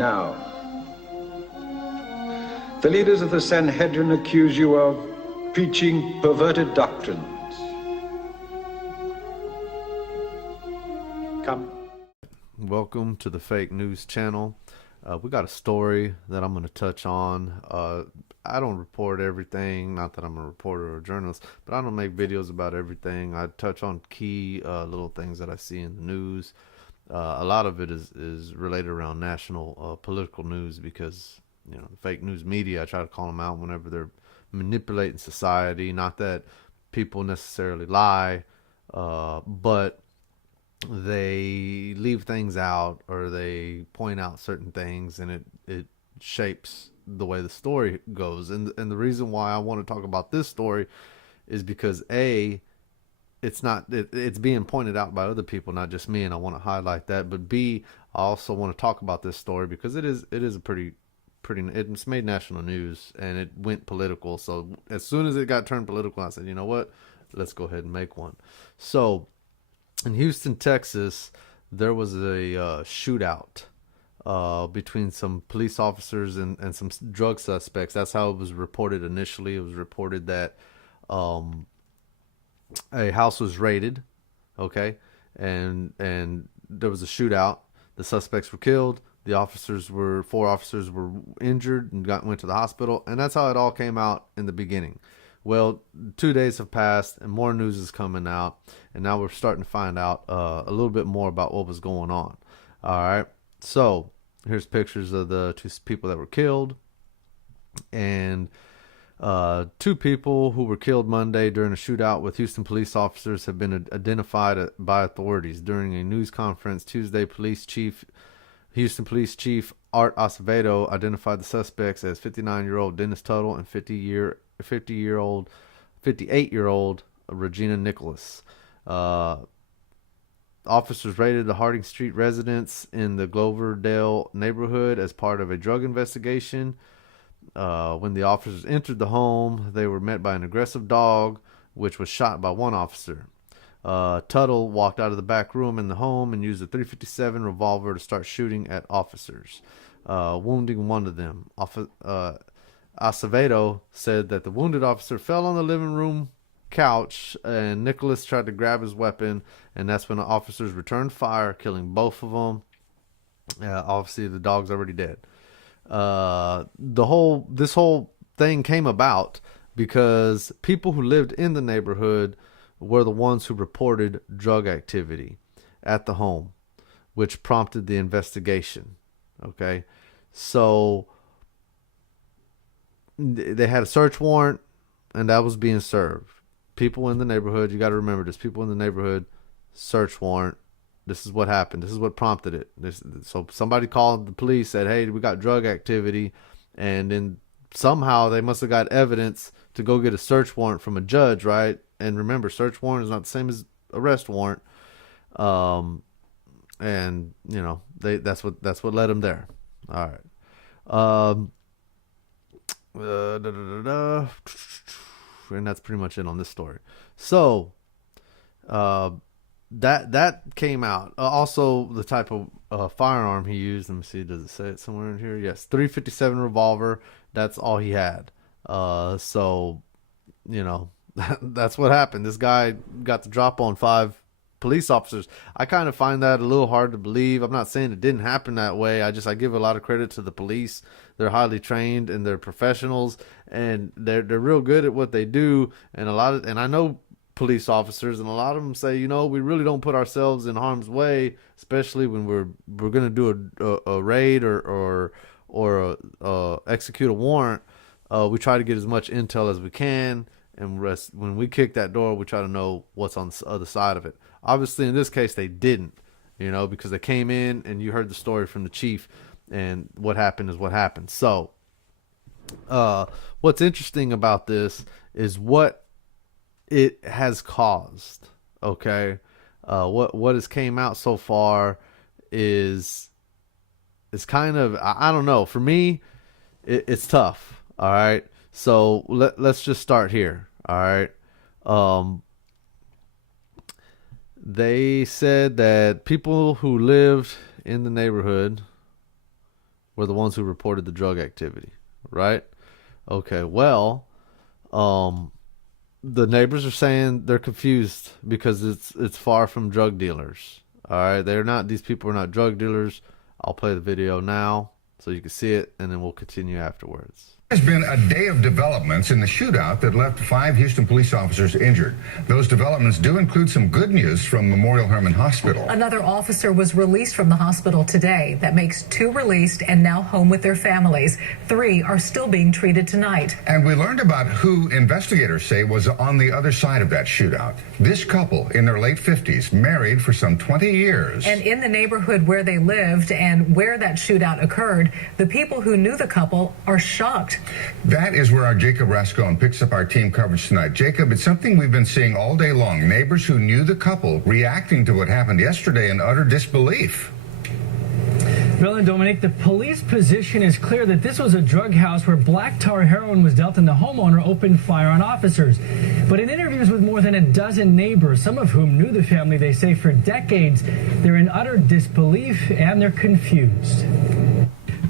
now. The leaders of the Sanhedrin accuse you of preaching perverted doctrines. Come. Welcome to the Fake News Channel. We got a story that I'm going to touch on. I don't report everything, not that I'm a reporter or a journalist, but I don't make videos about everything. I touch on key little things that I see in the news. A lot of it is related around national political news because, you know, the fake news media, I try to call them out whenever they're manipulating society. Not that people necessarily lie, but they leave things out or they point out certain things, and it shapes the way the story goes. And the reason why I want to talk about this story is because it's being pointed out by other people, not just me, and I want to highlight that. But B, I also want to talk about this story because it is a pretty it's made national news and it went political. So as soon as it got turned political, I said, you know what, let's go ahead and make one. So in Houston, Texas, there was a shootout between some police officers and some drug suspects. That's how it was reported initially. It was reported that a house was raided, okay, and there was a shootout. The suspects were killed. Four officers were injured and went to the hospital, and that's how it all came out in the beginning. Well, 2 days have passed and more news is coming out, and now we're starting to find out a little bit more about what was going on. All right, so here's pictures of the two people that were killed, and two people who were killed Monday during a shootout with Houston police officers have been identified by authorities. During a news conference Tuesday, Houston Police Chief Art Acevedo identified the suspects as 59-year-old Dennis Tuttle and 58-year-old Regina Nicholas. Officers raided the Harding Street residence in the Gloverdale neighborhood as part of a drug investigation. When the officers entered the home, they were met by an aggressive dog, which was shot by one officer. Tuttle walked out of the back room in the home and used a .357 revolver to start shooting at officers, wounding one of them. Acevedo said that the wounded officer fell on the living room couch and Nicholas tried to grab his weapon, and that's when the officers returned fire, killing both of them. Obviously, the dog's already dead. This whole thing came about because people who lived in the neighborhood were the ones who reported drug activity at the home, which prompted the investigation. Okay, so they had a search warrant, and that was being served. People in the neighborhood, you got to remember this, people in the neighborhood, search warrant. This is what happened. This is what prompted it. So somebody called the police, said, hey, we got drug activity, and then somehow they must have got evidence to go get a search warrant from a judge, right? And remember, search warrant is not the same as arrest warrant. And you know, that's what led them there. All right. And that's pretty much it on this story. So, that came out. Also, the type of firearm he used. Let me see. Does it say it somewhere in here? Yes, .357 revolver. That's all he had. So, you know, that's what happened. This guy got the drop on 5 police officers. I kind of find that a little hard to believe. I'm not saying it didn't happen that way. I give a lot of credit to the police. They're highly trained and they're professionals, and they're real good at what they do. And I know police officers, and a lot of them say, you know, we really don't put ourselves in harm's way, especially when we're going to do a raid or execute a warrant. We try to get as much intel as we can, and when we kick that door, we try to know what's on the other side of it. Obviously, in this case, they didn't, you know, because they came in, and you heard the story from the chief, and what happened is what happened. So, what's interesting about this is what it has caused. Okay, what has came out so far is kind of, I don't know. For me, it's tough. All right, so let's just start here. All right. They said that people who lived in the neighborhood were the ones who reported the drug activity, right? Okay, well, the neighbors are saying they're confused because it's far from drug dealers. All right, these people are not drug dealers. I'll play the video now so you can see it, and then we'll continue afterwards. There's been a day of developments in the shootout that left 5 Houston police officers injured. Those developments do include some good news from Memorial Hermann Hospital. Another officer was released from the hospital today. That makes 2 released and now home with their families. 3 are still being treated tonight. And we learned about who investigators say was on the other side of that shootout. This couple in their late 50s, married for some 20 years. And in the neighborhood where they lived and where that shootout occurred, the people who knew the couple are shocked. That is where our Jacob Rascon picks up our team coverage tonight. Jacob, it's something we've been seeing all day long. Neighbors who knew the couple reacting to what happened yesterday in utter disbelief. Bill and Dominique, the police position is clear that this was a drug house where black tar heroin was dealt and the homeowner opened fire on officers. But in interviews with more than a dozen neighbors, some of whom knew the family, they say for decades, they're in utter disbelief and they're confused.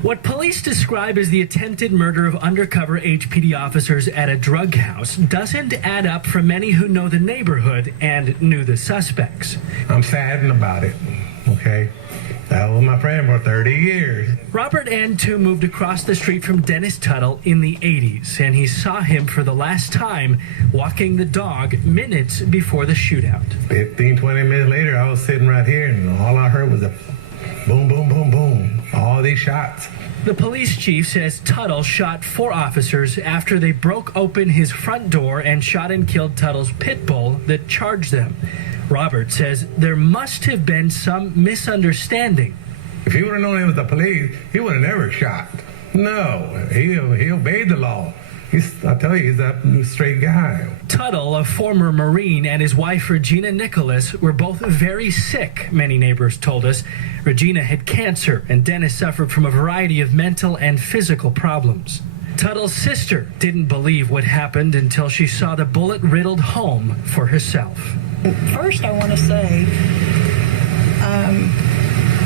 What police describe as the attempted murder of undercover HPD officers at a drug house doesn't add up for many who know the neighborhood and knew the suspects. I'm saddened about it, okay? That was my friend for 30 years. Robert N. moved across the street from Dennis Tuttle in the 80s, and he saw him for the last time walking the dog minutes before the shootout. 15, 20 minutes later, I was sitting right here, and all I heard was a boom, boom, boom, boom. All these shots. The police chief says Tuttle shot 4 officers after they broke open his front door and shot and killed Tuttle's pit bull that charged them. Robert says there must have been some misunderstanding. If he would have known it was the police, he would have never shot. No, he obeyed the law. I tell you, he's a straight guy. Tuttle, a former Marine, and his wife Regina Nicholas were both very sick, many neighbors told us. Regina had cancer, and Dennis suffered from a variety of mental and physical problems. Tuttle's sister didn't believe what happened until she saw the bullet-riddled home for herself. First, I want to say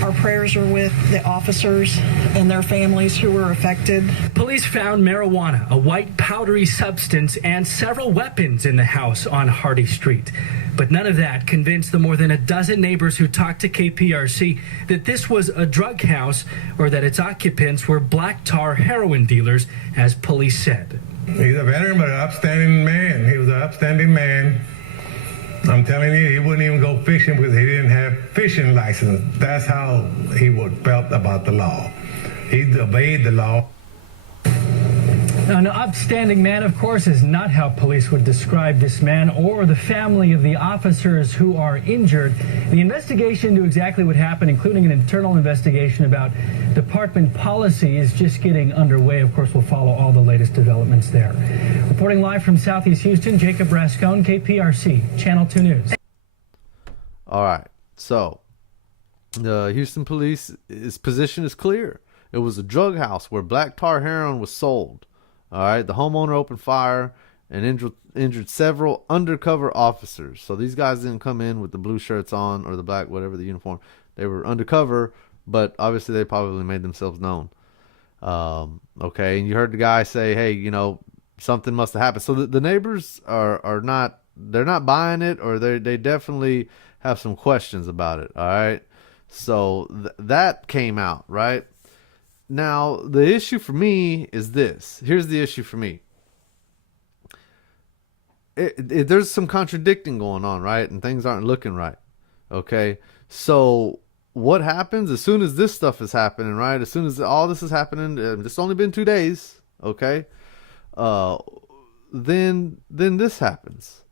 our prayers are with the officers and their families who were affected. Police found marijuana, a white powdery substance, and several weapons in the house on Hardy Street. But none of that convinced the more than a dozen neighbors who talked to KPRC that this was a drug house or that its occupants were black tar heroin dealers, as police said. He's a veteran, but an upstanding man. He was an upstanding man. I'm telling you, he wouldn't even go fishing because he didn't have fishing license. That's how he felt about the law. He obeyed the law. Now, an upstanding man, of course, is not how police would describe this man or the family of the officers who are injured. The investigation into exactly what happened, including an internal investigation about department policy, is just getting underway. Of course, we'll follow all the latest developments there. Reporting live from Southeast Houston, Jacob Rascon, KPRC, Channel 2 News. All right, so the Houston police's position is clear. It was a drug house where black tar heroin was sold. All right, the homeowner opened fire and injured several undercover officers. So these guys didn't come in with the blue shirts on or the black, whatever the uniform. They were undercover, but obviously they probably made themselves known. Okay, and you heard the guy say, hey, you know, something must have happened. So the neighbors are not, they're not buying it, or they definitely have some questions about it. All right, so that came out, right? Now, the issue for me is this. Here's the issue for me. There's some contradicting going on, right? And things aren't looking right. Okay? So, what happens as soon as this stuff is happening, right? As soon as all this is happening, it's only been 2 days, okay? Then this happens.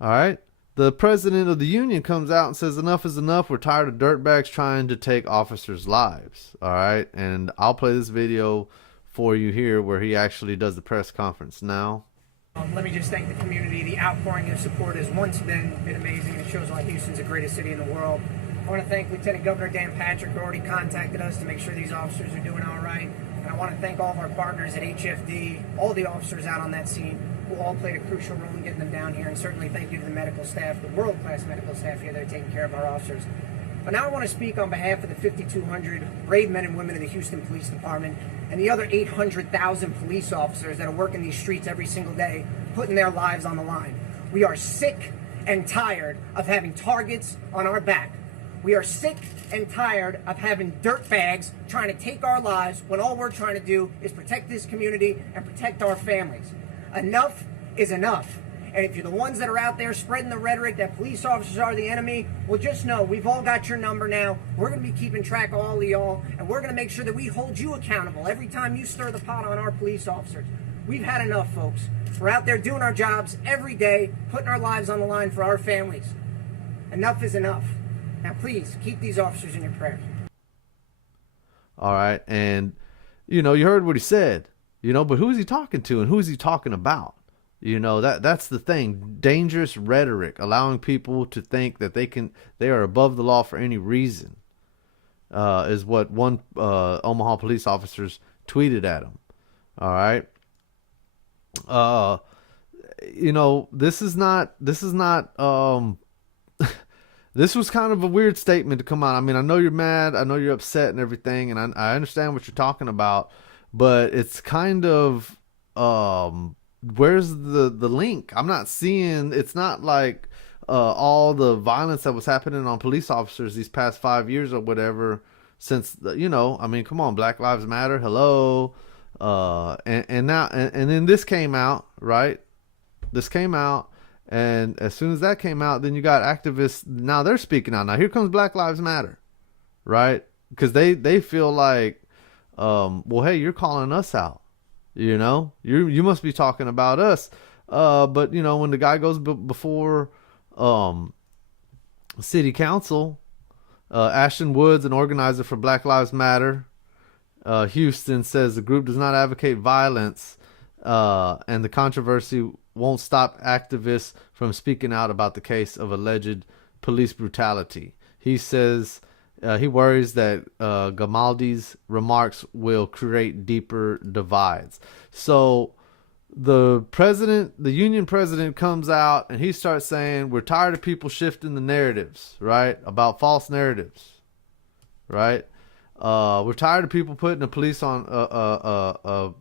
All right? The president of the union comes out and says, enough is enough. We're tired of dirtbags trying to take officers' lives. All right. And I'll play this video for you here where he actually does the press conference now. Let me just thank the community. The outpouring of support has once been amazing. It shows why Houston's the greatest city in the world. I want to thank Lieutenant Governor Dan Patrick, who already contacted us to make sure these officers are doing all right. And I want to thank all of our partners at HFD, all the officers out on that scene, who all played a crucial role in getting them down here. And certainly thank you to the medical staff, the world-class medical staff here that are taking care of our officers. But now I want to speak on behalf of the 5,200 brave men and women of the Houston Police Department and the other 800,000 police officers that are working these streets every single day, putting their lives on the line. We are sick and tired of having targets on our back. We are sick and tired of having dirtbags trying to take our lives when all we're trying to do is protect this community and protect our families. Enough is enough. And if you're the ones that are out there spreading the rhetoric that police officers are the enemy, well, just know we've all got your number now. We're going to be keeping track of all of y'all, and we're going to make sure that we hold you accountable every time you stir the pot on our police officers. We've had enough, folks. We're out there doing our jobs every day, putting our lives on the line for our families. Enough is enough. Now, please keep these officers in your prayers. All right. And, you know, you heard what he said, you know, but who is he talking to and who is he talking about? You know, that's the thing. Dangerous rhetoric, allowing people to think that they are above the law for any reason, is what one Omaha police officers tweeted at him. All right. You know, this was kind of a weird statement to come out. I mean, I know you're mad, I know you're upset and everything, and I understand what you're talking about, but it's kind of, where's the link? I'm not seeing, it's not like, all the violence that was happening on police officers these past 5 years or whatever, since, you know, I mean, come on, Black Lives Matter, hello. And now, and then this came out, right? This came out, and as soon as that came out, then you got activists, now they're speaking out. Now here comes Black Lives Matter, right? Because they feel like, well, hey, you're calling us out, you know, you must be talking about us. But you know, when the guy goes before city council, Ashton Woods, an organizer for Black Lives Matter, Houston, says the group does not advocate violence, and the controversy won't stop activists from speaking out about the case of alleged police brutality. He says he worries that Gamaldi's remarks will create deeper divides. So the union president comes out and he starts saying, we're tired of people shifting the narratives, right? About false narratives, right? We're tired of people putting a police on a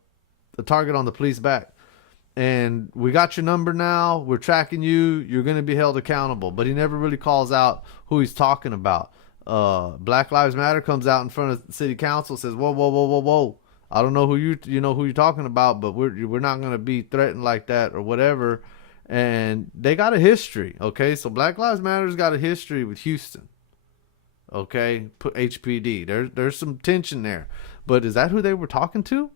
target on the police back. And we got your number now. We're tracking you. You're going to be held accountable. But he never really calls out who he's talking about. Black Lives Matter comes out in front of the city council, says, whoa, whoa, whoa, whoa, whoa. I don't know who you know who you're talking about, but we're not going to be threatened like that or whatever. And they got a history. Okay. So Black Lives Matter's got a history with Houston. Okay. Put HPD. There's some tension there, but is that who they were talking to?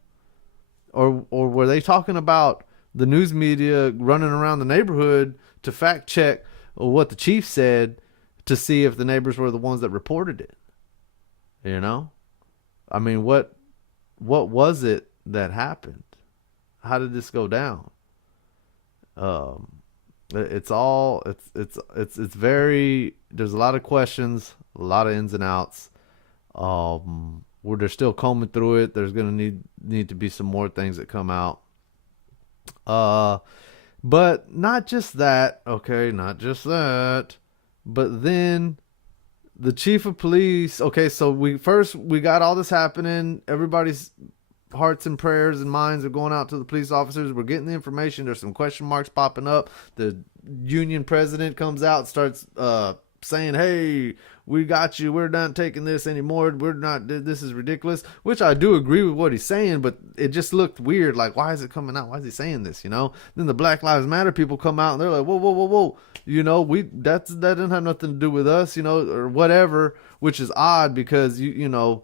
Or were they talking about the news media running around the neighborhood to fact check what the chief said to see if the neighbors were the ones that reported it? You know, I mean, what was it that happened? How did this go down? It's very, there's a lot of questions, a lot of ins and outs. Where they're still combing through it. There's going to need to be some more things that come out. But not just that, okay, not just that, but then the chief of police, okay, so we got all this happening. Everybody's hearts and prayers and minds are going out to the police officers. We're getting the information. There's some question marks popping up. The union president comes out and starts, saying, hey, we got you. We're not taking this anymore. This is ridiculous, which I do agree with what he's saying, but it just looked weird. Like, why is it coming out? Why is he saying this? You know, then the Black Lives Matter people come out and they're like, whoa, whoa, whoa, whoa. You know, that didn't have nothing to do with us, you know, or whatever, which is odd because you know,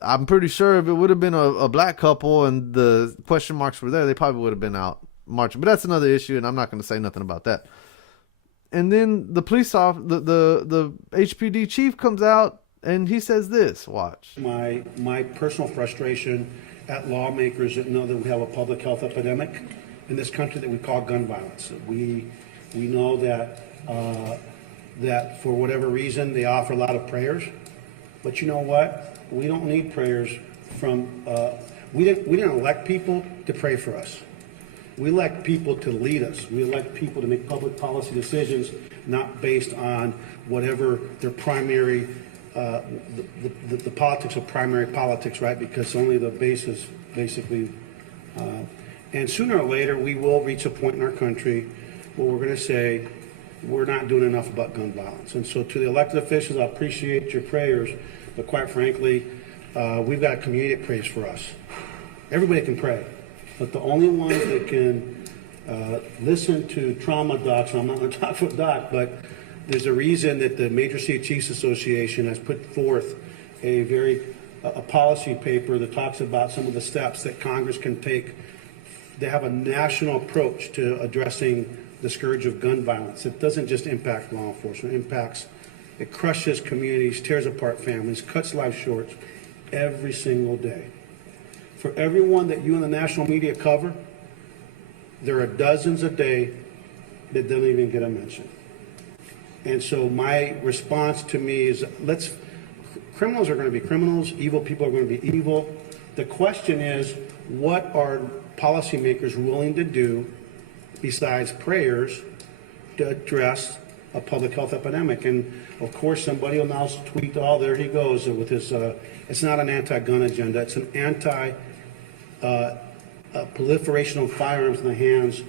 I'm pretty sure if it would have been a black couple and the question marks were there, they probably would have been out marching, but that's another issue. And I'm not going to say nothing about that. And then the the HPD chief comes out and he says this, watch. My personal frustration at lawmakers that know that we have a public health epidemic in this country that we call gun violence. We know that that for whatever reason they offer a lot of prayers, but you know what? We don't need prayers from, we didn't elect people to pray for us. We elect people to lead us. We elect people to make public policy decisions, not based on whatever their primary the politics of primary politics, right? Because only the base is basically, and sooner or later we will reach a point in our country where we're going to say we're not doing enough about gun violence. And so to the elected officials, I appreciate your prayers, but quite frankly, we've got a community that prays for us. Everybody can pray, but the only ones that can listen to trauma docs, and I'm not going to talk about doc, but there's a reason that the Major City Chiefs Association has put forth a policy paper that talks about some of the steps that Congress can take. They have a national approach to addressing the scourge of gun violence. It doesn't just impact law enforcement, it crushes communities, tears apart families, cuts life short every single day. For everyone that you in the national media cover, there are dozens a day that don't even get a mention. And so my response to me is, criminals are going to be criminals, evil people are going to be evil. The question is, what are policymakers willing to do besides prayers to address a public health epidemic? And of course, somebody will now tweet, oh, there he goes with his, it's not an anti-gun agenda, it's an proliferation of firearms in the hands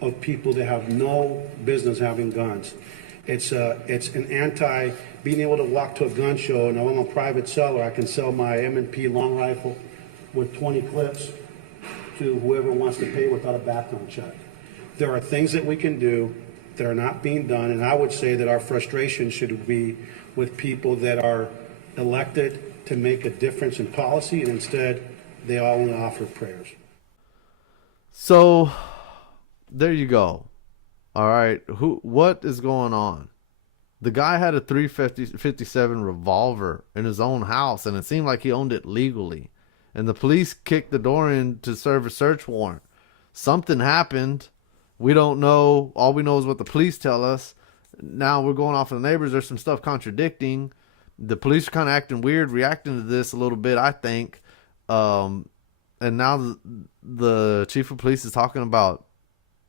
of people that have no business having guns. It's an anti being able to walk to a gun show, and I'm a private seller. I can sell my M&P long rifle with 20 clips to whoever wants to pay without a background check. There are things that we can do that are not being done, and I would say that our frustration should be with people that are elected to make a difference in policy, and instead they all only offer prayers. So there you go. All right, what is going on? The guy had a 357 revolver in his own house, and it seemed like he owned it legally. And the police kicked the door in to serve a search warrant. Something happened. We don't know. All we know is what the police tell us. Now we're going off of the neighbors. There's some stuff contradicting. The police are kind of acting weird, reacting to this a little bit, I think. And now the chief of police is talking about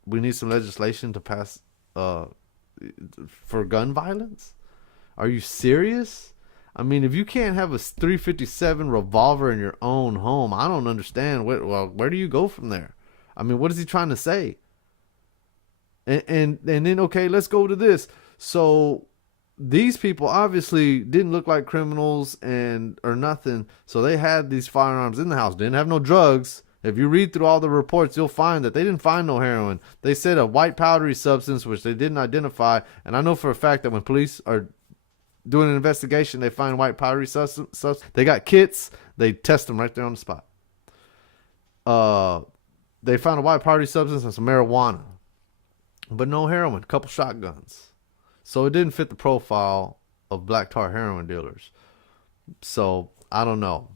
we need some legislation to pass for gun violence. Are you serious? I mean, if you can't have a 357 revolver in your own home, I don't understand. Where do you go from there? I mean, what is he trying to say? And then, okay, let's go to this. So these people obviously didn't look like criminals or nothing. So they had these firearms in the house. Didn't have no drugs. If you read through all the reports, you'll find that they didn't find no heroin. They said a white powdery substance, which they didn't identify. And I know for a fact that when police are doing an investigation, they find white powdery substance. They got kits. They test them right there on the spot. They found a white powdery substance and some marijuana, but no heroin. A couple shotguns. So it didn't fit the profile of black tar heroin dealers. So I don't know.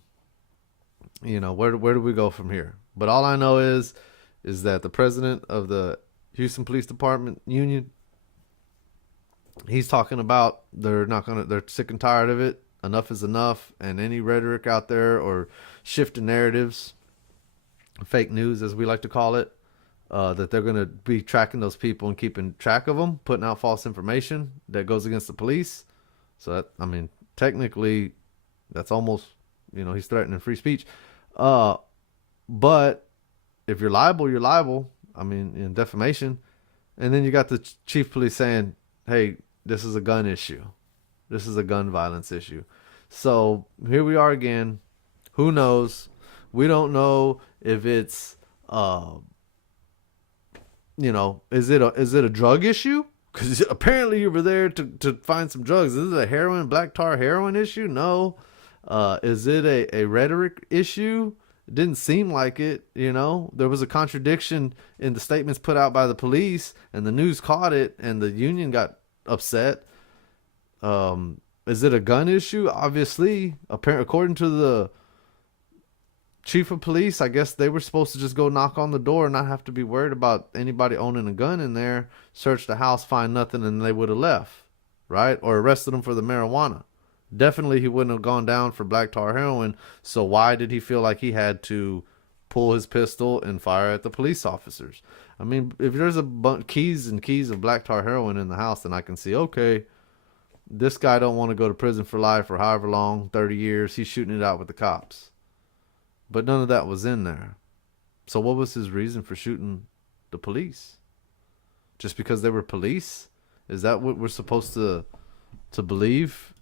You know, where do we go from here? But all I know is that the president of the Houston Police Department union, he's talking about they're sick and tired of it. Enough is enough. And any rhetoric out there or shifting narratives, fake news as we like to call it, that they're going to be tracking those people and keeping track of them, putting out false information that goes against the police. So that, I mean, technically that's almost, he's threatening free speech. But if you're liable, you're liable. I mean, in defamation. And then you got the chief police saying, hey, this is a gun issue. This is a gun violence issue. So here we are again. Who knows? We don't know if it's, is it a drug issue? Because apparently you were there to find some drugs. Is it a black tar heroin issue? No. Is it a rhetoric issue? It didn't seem like it. There was a contradiction in the statements put out by the police, and the news caught it, and the union got upset. Is it a gun issue? Obviously, according to the chief of police, I guess they were supposed to just go knock on the door and not have to be worried about anybody owning a gun in there, search the house, find nothing, and they would have left, right? Or arrested them for the marijuana. Definitely he wouldn't have gone down for black tar heroin, so why did he feel like he had to pull his pistol and fire at the police officers? I mean, if there's keys and keys of black tar heroin in the house, then I can see, okay, This guy don't want to go to prison for life or however long, 30 years. He's shooting it out with the cops. But none of that was in there. So what was his reason for shooting the police? Just because they were police? Is that what we're supposed to believe?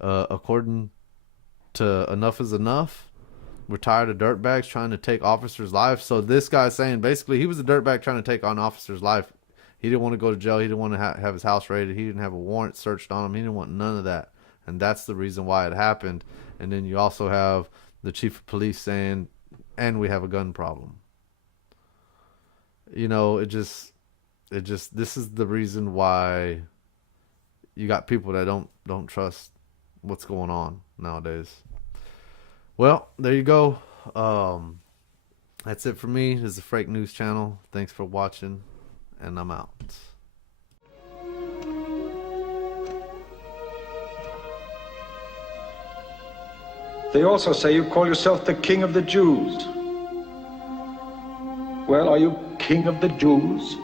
According to Enough is Enough? We're tired of dirtbags trying to take officers' lives. So this guy's saying basically he was a dirtbag trying to take on officers' life. He didn't want to go to jail. He didn't want to have his house raided. He didn't have a warrant searched on him. He didn't want none of that. And that's the reason why it happened. And then you also have the chief of police saying, and we have a gun problem. You know, it just this is the reason why you got people that don't trust what's going on nowadays. Well, there you go. That's it for me. This is the Fake News Channel. Thanks for watching, and I'm out. They also say you call yourself the King of the Jews. Well, are you King of the Jews?